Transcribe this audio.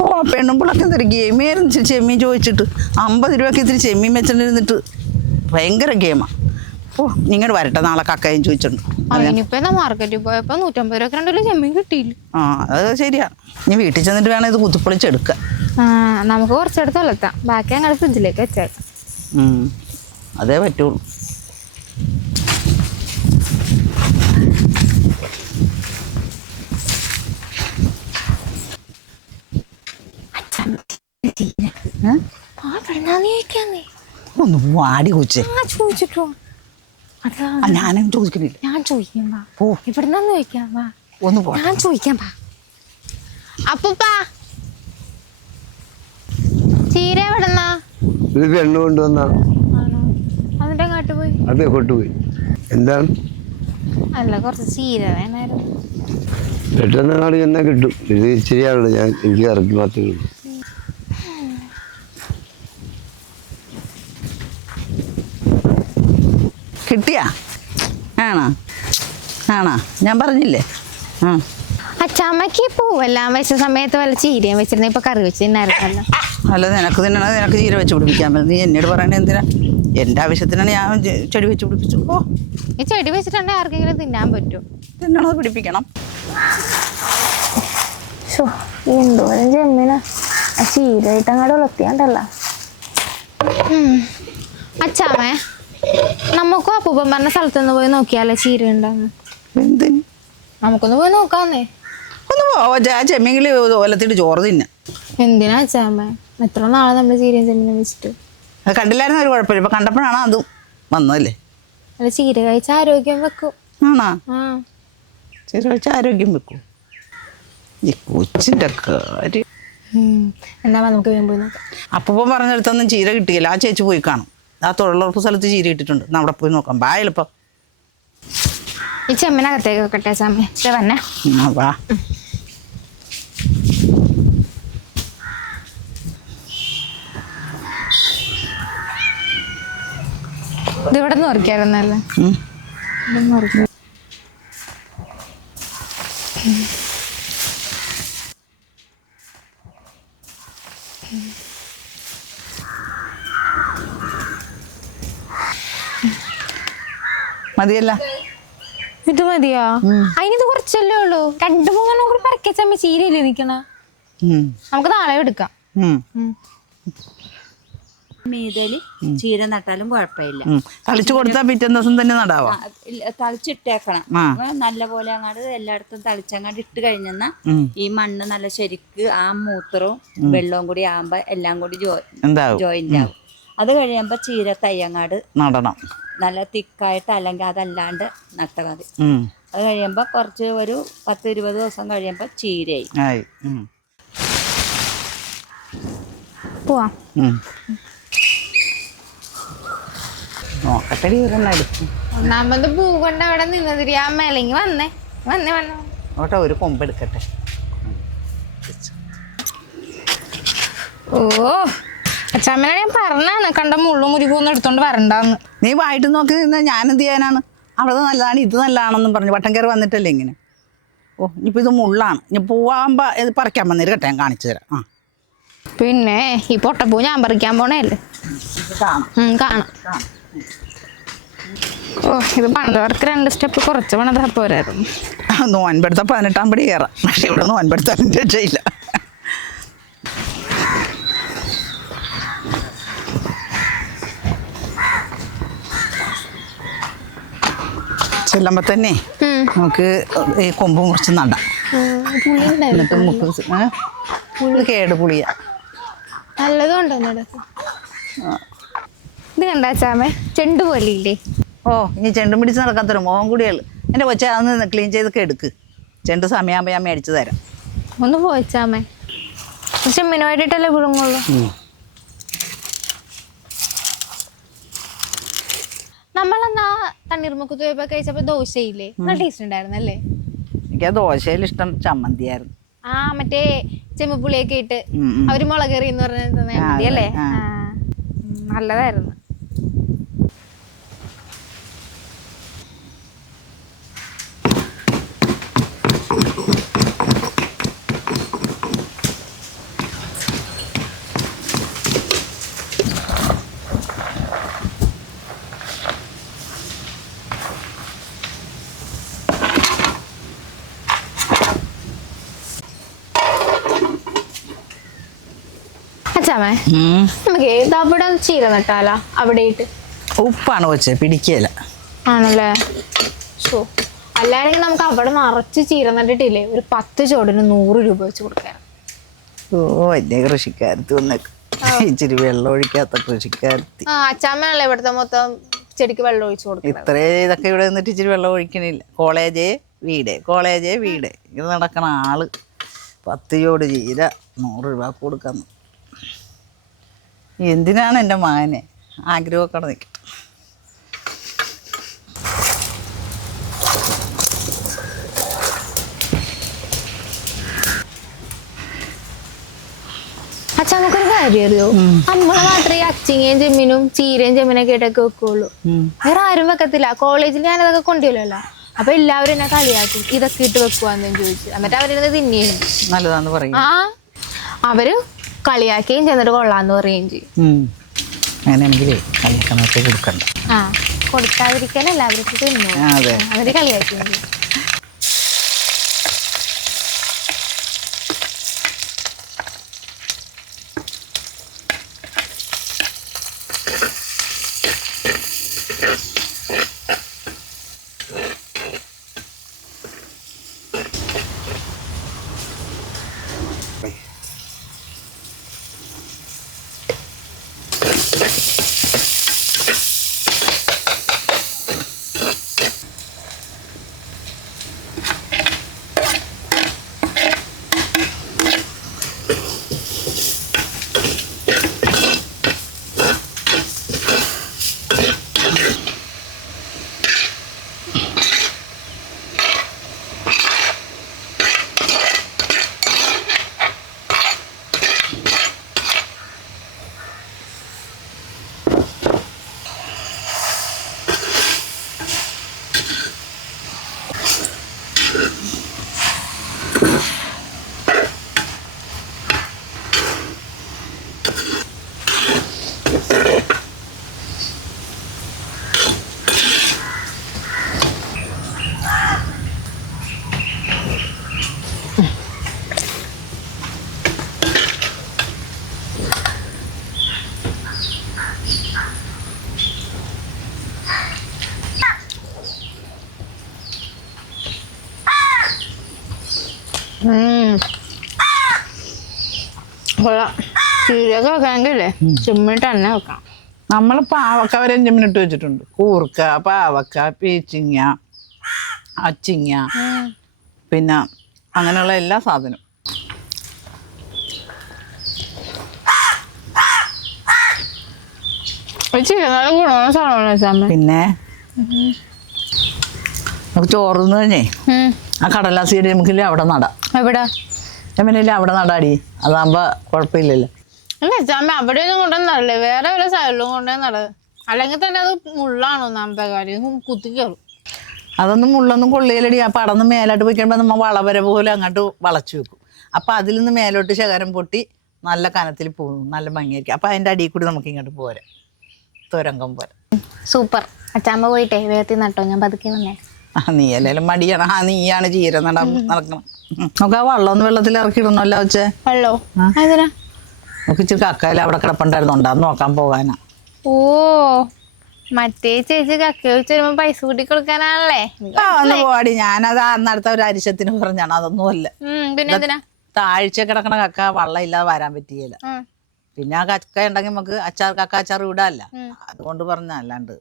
ഓ പെണ്ണുമ്പിളൊക്കെ എന്തൊരു ഗെയിമായിരുന്നു ചെമ്മീൻ ചോദിച്ചിട്ട് 50 രൂപയ്ക്ക് ഇത്തിരി ചെമ്മീൻ വെച്ചിട്ടിരുന്നിട്ട് ഭയങ്കര ഗെയിമാണ്. ഓ നിങ്ങോട്ട് വരട്ടെ നാളെ കക്കയും ചോദിച്ചിട്ടുണ്ട്. മാർക്കറ്റിൽ പോയപ്പോ 150 രൂപ 2 ചെമ്മീൻ കിട്ടിയില്ല. ആ അത് ശരിയാ. നീ വീട്ടിൽ ചെന്നിട്ട് വേണം ഇത് കുത്തിപ്പൊളിച്ചെടുക്കാൻ. നമുക്ക് കുറച്ചെടുത്ത് വളർത്താം, ബാക്കി ഞങ്ങൾ ഫ്രിഡ്ജിലേക്ക് വെച്ചേക്കാം. അതേ പറ്റുള്ളൂ. ഒന്ന് വാടി കൊച്ചേ. ചോദിച്ചിട്ടോ? ഞാനും ചോദിക്കുന്നില്ല. ഞാൻ ചോദിക്കാം. ഇവിടുന്ന് ചോദിക്കാം. ഒന്ന് പോ. ഞാൻ ചോദിക്കാം. അപ്പൂപ്പാ ചീര എവിടെന്നാ? ഇത് പെണ്ണ് കൊണ്ടുവന്ന അതിന്റെ അങ്ങോട്ട് പോയി. അത് കൊണ്ടുപോയി. എന്താണ്? അല്ല കുറച്ച് ചീര വേണമായിരുന്നു. പെട്ടെന്ന് അങ്ങോട്ട് എന്നാ കിട്ടും. ഇത് ഇച്ചിരിയാണല്ലോ, ഞാൻ എനിക്ക് ഇറക്കി മാത്രമേ ഉള്ളൂ. കിട്ടിയാ? ആണോ ആണോ ഞാൻ പറഞ്ഞില്ലേ. അച്ചാമ്മക്ക് പൂവെല്ലാം വെച്ച സമയത്ത് വല്ല ചീരയും വെച്ചിരുന്ന ഇപ്പൊ കറി വെച്ച് തിന്നായിരുന്നല്ലോ. അല്ല നിനക്ക് തിന്നണ നിനക്ക് ചീര വെച്ച് പിടിപ്പിക്കാൻ പറ്റും. നീ എന്നോട് പറയണേ എന്തിനാ? എൻ്റെ ആവശ്യത്തിനാണ് ഞാൻ ചെടി വെച്ച് പിടിപ്പിച്ചു. ഓ ഈ ചെടി വെച്ചിട്ടുണ്ടെങ്കിൽ ആർക്കെങ്കിലും തിന്നാൻ പറ്റും. തിന്നണത് പിടിപ്പിക്കണം. എന്തോരം ചെമ്മീന ചീരയിട്ട് അങ്ങോട്ട് വളർത്തിയാണ്ടല്ലോ. അച്ചാമ്മേ നമുക്കും അപ്പൂപ്പൻ പറഞ്ഞ സ്ഥലത്തൊന്ന് പോയി നോക്കിയാലേ ചീര ഉണ്ടാകുന്നു. എന്തിന്? നമുക്കൊന്ന് പോയി നോക്കാന്നേ. ഒന്ന് പോവാ. ചെമ്മീങ്കിൽ ഒലത്തിട്ട് ചോറ് തിന്ന. എന്തിനാ അച്ചാമ്മ എത്ര നാളെ നമ്മള് ചീരയും ചെമ്മീനും വെച്ചിട്ട്? അത് കണ്ടില്ലായിരുന്ന ഒരു കുഴപ്പമില്ല. ഇപ്പൊ കണ്ടപ്പോഴാണ് അതും വന്നതല്ലേ. അല്ല ചീര കഴിച്ച ആരോഗ്യം വെക്കും. ആണോ? ചീര കഴിച്ച ആരോഗ്യം വെക്കും. ഈ കൊച്ചിന്റെ കാര്യം. എന്നാ നമുക്ക് പോയി നോക്കാം. അപ്പൂപ്പൻ പറഞ്ഞെടുത്തൊന്നും ചീര കിട്ടിയില്ല. ആ ചേച്ചി പോയി കാണും. ആ തൊഴിലുറപ്പ് സ്ഥലത്ത് ചീര ഇട്ടിട്ടുണ്ട്. അവിടെ പോയി നോക്കാം. ബാ എളുപ്പം. ഈ ചെമ്മീനകത്തേക്ക് വെക്കട്ടെ ചാമ്മ. വന്നെ വാ. ഇതിവിടെ നിന്ന് ഉറക്കായിരുന്നല്ലേ. മതിയല്ല? ഇത് മതിയോ? അതിനിത് കുറച്ചല്ലേ ഉള്ളൂ. 2-3 കൂടി പരക്കച്ചമ്മ ചീരയില്ലേ നിക്കണ. നമുക്ക് നാളെ എടുക്കാം. മീതല് ചീര നട്ടാലും കുഴപ്പമില്ല. തളിച്ചു കൊടുത്താൽ പിറ്റേ ദിവസം തന്നെ നടാവാ. തളിച്ചിട്ടേക്കണം. നല്ല പോലെ അങ്ങാട് എല്ലായിടത്തും തളിച്ചങ്ങാട് ഇട്ട് കഴിഞ്ഞെന്നാ ഈ മണ്ണ് നല്ല ശരിക്ക് ആ മൂത്രവും വെള്ളവും കൂടി ആകുമ്പോ എല്ലാം കൂടി ജോയിന്റ് ആവും. അത് കഴിയുമ്പോ ചീര തയ്യങ്ങാട് നടണം. നല്ല തിക്കായിട്ട്, അല്ലെങ്കിൽ അതല്ലാണ്ട് നട്ട മതി. അത് കഴിയുമ്പോ കുറച്ച് ഒരു 10-20 ദിവസം കഴിയുമ്പോ ചീരയായി. പോവാം. ഒന്നാമത് പൂ കൊണ്ട് അവിടെ നിന്നതിരി ആ മേലെങ്കി വന്നേ. ഓട്ടെ ഒരു കൊമ്പെടുക്കട്ടെ. ഓ അച്ഛമ്മനോട് ഞാൻ പറഞ്ഞാണ് കണ്ട മുള്ളും മുരികൊന്നും എടുത്തോണ്ട് വരണ്ടാന്ന്. നീ വായിട്ട് നോക്കി നിന്നാ ഞാനെന്ത് ചെയ്യാനാണ്? അവിടെ നല്ലതാണ് ഇത് നല്ലതാണെന്നും പറഞ്ഞു വട്ടം കയറി വന്നിട്ടല്ലേ ഇങ്ങനെ. ഓ ഇനിയിപ്പോൾ ഇത് മുള്ളാണ്. ഇനി പൂവാകുമ്പോൾ ഇത് പറിക്കാൻ വന്നേര് കേട്ടോ, ഞാൻ കാണിച്ചു തരാം. പിന്നെ ഈ പൊട്ടപ്പൂ ഞാൻ പറിക്കാൻ പോണേല്ലേ. കാണാം. ഓ ഇത് പണിതവർക്ക് 2 സ്റ്റെപ്പ് കുറച്ച് പണിതാ പോരായിരുന്നു. നോൻപെടുത്ത 18-ാം പടി കയറാം. പക്ഷെ ഇവിടെ നോൻപെടുത്താലും രക്ഷയില്ല. ചെല്ലുമ്പോ തന്നെ നമുക്ക് ഈ കൊമ്പ് മുറിച്ച് നടാം. എന്നിട്ട് കേട് പുളിയ നല്ലതുണ്ടോ? ഇത് കണ്ടാച്ചാമേ ചെണ്ടു പോലെ ഇല്ലേ? ഓ ഇനി ചെണ്ടും പിടിച്ച് നടക്കാത്തൊരു മോഹം കൂടിയുള്ളു. എൻ്റെ കൊച്ച അതൊന്ന് ക്ലീൻ ചെയ്തൊക്കെ എടുക്ക്. ചെണ്ട് സമയമാകുമ്പോൾ ഞാൻ മേടിച്ചു തരാം. ഒന്ന് പോയിച്ചാമേ. ചെമ്മീന് വേണ്ടിയിട്ടല്ലേ പുഴുങ്ങുള്ളൂ. നമ്മളെന്നാ തണ്ണീർമുക്കത്ത് പോയപ്പോ കഴിച്ചപ്പോ ദോശയില്ലേ, നല്ല ടേസ്റ്റ് ഉണ്ടായിരുന്നല്ലേ? എനിക്ക് ആ ദോശയിൽ ഇഷ്ടം ചമ്മന്തിയായിരുന്നു. മറ്റേ ചെമ്മപ്പുളിയൊക്കെ ഇട്ട് അവര് മുളകറി എന്ന് പറഞ്ഞ ചമ്മന്തി അല്ലേ? നല്ലതായിരുന്നു. അച്ഛാമേ നമുക്ക് അവിടെ ചീര നട്ടാലാ അവിടെ ഇട്ട്? ഉപ്പാണ് വെച്ചേ, പിടിക്കല. ആണല്ലേ? ഷോ, അല്ലാണെങ്കിൽ നമുക്ക് അവിടെ നിറച്ച് ചീര നട്ടിട്ടില്ലേ, ഒരു 10 ചോടിന് 100 രൂപ വെച്ച് കൊടുക്കാൻ. ഓ, വലിയ കൃഷിക്കാരത്തി വന്നേക്ക്. ഇച്ചിരി വെള്ളം ഒഴിക്കാത്ത കൃഷിക്കാരത്തി. അച്ഛാമ്മയാണല്ലേ ഇവിടുത്തെ മൊത്തം ചെടിക്ക് വെള്ളം ഒഴിച്ചു കൊടുക്കും. ഇത്രേ ഇതൊക്കെ ഇവിടെ നിന്നിട്ട് ഇച്ചിരി വെള്ളം ഒഴിക്കണില്ല. കോളേജേ വീട് ഇത് നടക്കണ ആള് 10 ചോട് ചീര 100 രൂപ കൊടുക്കുന്നു. എന്തിനാണ് എൻ്റെ മകനെ ആഗ്രഹമൊക്കെ നിൽക്കട്ടെ. അച്ഛാ, നമുക്കൊരു കാര്യം അറിയോ? നമ്മളെ മാത്രമേ അച്ചിങ്ങയും ചെമ്മീനും ചീരയും ചെമ്മീനൊക്കെ ഇട്ടൊക്കെ വെക്കുള്ളൂ. വേറെ ആരും വെക്കത്തില്ല. കോളേജിൽ ഞാനതൊക്കെ കൊണ്ടുവരുമല്ലോ, അപ്പൊ എല്ലാവരും എന്നെ കളിയാക്കും, ഇതൊക്കെ ഇട്ട് വെക്കുവാന്ന് ചോദിച്ചു. എന്നിട്ട് അവരിരുന്ന് തിന്നുകയും നല്ലതാന്ന് പറയും. അവര് കളിയാക്കുകയും ചെന്നിട്ട് കൊള്ളാന്ന് പറയുകയും ചെയ്യും. അങ്ങനെയാണെങ്കിലേ കല്യാണമൊക്കെ കൊടുക്കണ്ട. കൊടുക്കാതിരിക്കാൻ എല്ലാവർക്കും തിന്നു. അവര് കളിയാക്കുകയും ചെയ്യും. ചീരയൊക്കെ വെക്കാമെങ്കിലേ ചെമ്മിട്ട് തന്നെ വെക്കണം. നമ്മൾ പാവക്ക വരെ ചെമ്മിനിട്ട് വെച്ചിട്ടുണ്ട്. കൂർക്ക, പാവക്ക, പീച്ചിങ്ങ, അച്ചിങ്ങ, പിന്നെ അങ്ങനെയുള്ള എല്ലാ സാധനവും. പിന്നെ നമുക്ക് ചോറുന്ന് കഴിഞ്ഞേ ആ കടലാസിയുടെ നമുക്കില്ലേ അവിടെ നടാം. എവിടെ? എമ്മനില്ലേ അവിടെ നടാടി, അതാകുമ്പോ കുഴപ്പമില്ലല്ലോ. അല്ല ചാമ്മ, അവിടെ ഒന്നും കൊണ്ടുവന്നല്ലേ, വേറെ വല്ല സൈഡിലും കൊണ്ടുവന്നത്. അല്ലെങ്കിൽ തന്നെ അത് മുള്ളാണോ ഒന്നാമത്തെ കാര്യം, കുത്തി കയറും. അതൊന്നും മുള്ളൊന്നും കൊള്ളിയിലടി. ആ പടന്ന് മേലോട്ട് പോയി കഴിയുമ്പോൾ നമ്മൾ വളവര പോലെ അങ്ങോട്ട് വളച്ചു വെക്കും. അപ്പം അതിൽ നിന്ന് മേലോട്ട് ശകരം പൊട്ടി നല്ല കനത്തിൽ പോകും, നല്ല ഭംഗിയായിരിക്കും. അപ്പം അതിൻ്റെ അടിയിൽ കൂടി നമുക്ക് ഇങ്ങോട്ട് പോരാ, തുരങ്കം പോരാ. സൂപ്പർ. അച്ചാമ്മ പോയിട്ടേ വേഗത്തിൽ നട്ടോ, ഞാൻ പതുക്കെ വന്നേ. നീ അല്ലേലും മടിയാണ്. നീയാണ് ചീര നടക്കണം. നമുക്ക് ആ വെള്ളം ഒന്ന് വെള്ളത്തിൽ ഇറക്കിയിടണമല്ലോ വെച്ചേ. വെള്ളോ? അതിനാ? നമുക്ക് ഇച്ചിരി കക്കയില അവിടെ കിടപ്പുണ്ടായിരുന്നു, ഉണ്ടാന്ന് നോക്കാൻ പോകാനാ. ഓ, മറ്റേ ചേച്ചി കക്ക വെച്ച് വരുമ്പോ പൈസ കൂട്ടി കൊടുക്കാനാണല്ലേ? ഒന്ന് പോവാടി. ഞാനത് അന്നടുത്ത ഒരു അരിശത്തിന് പറഞ്ഞാണ്, അതൊന്നും അല്ല. പിന്നെ എന്തിനാ? താഴ്ച കിടക്കണ കക്ക വെള്ളം ഇല്ലാതെ വരാൻ പറ്റിയല്ല. പിന്നെ ആ കക്ക ഉണ്ടെങ്കിൽ നമുക്ക് കക്ക അച്ചാർ ഇടാല്ല, അതുകൊണ്ട് പറഞ്ഞ. അല്ലാണ്ട്